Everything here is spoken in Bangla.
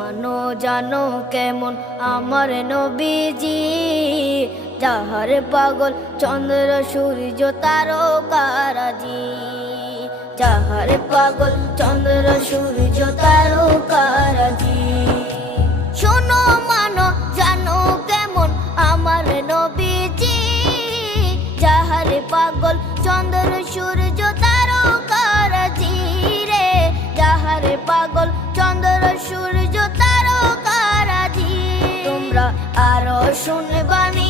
মানো জানো কেমন আমার নবীজি, যাহার পাগল চন্দ্র সূর্য তারকারাজি, যাহার পাগল চন্দ্র সূর্য তারকারাজি। শোনো মানো জানো কেমন আমার নবীজি, যাহার পাগল চন্দ্র সূর্য তারকারাজি রে, যাহার পাগল চন্দ্র সূর্য তারকারাজি। তোমরা আরো শুনবানি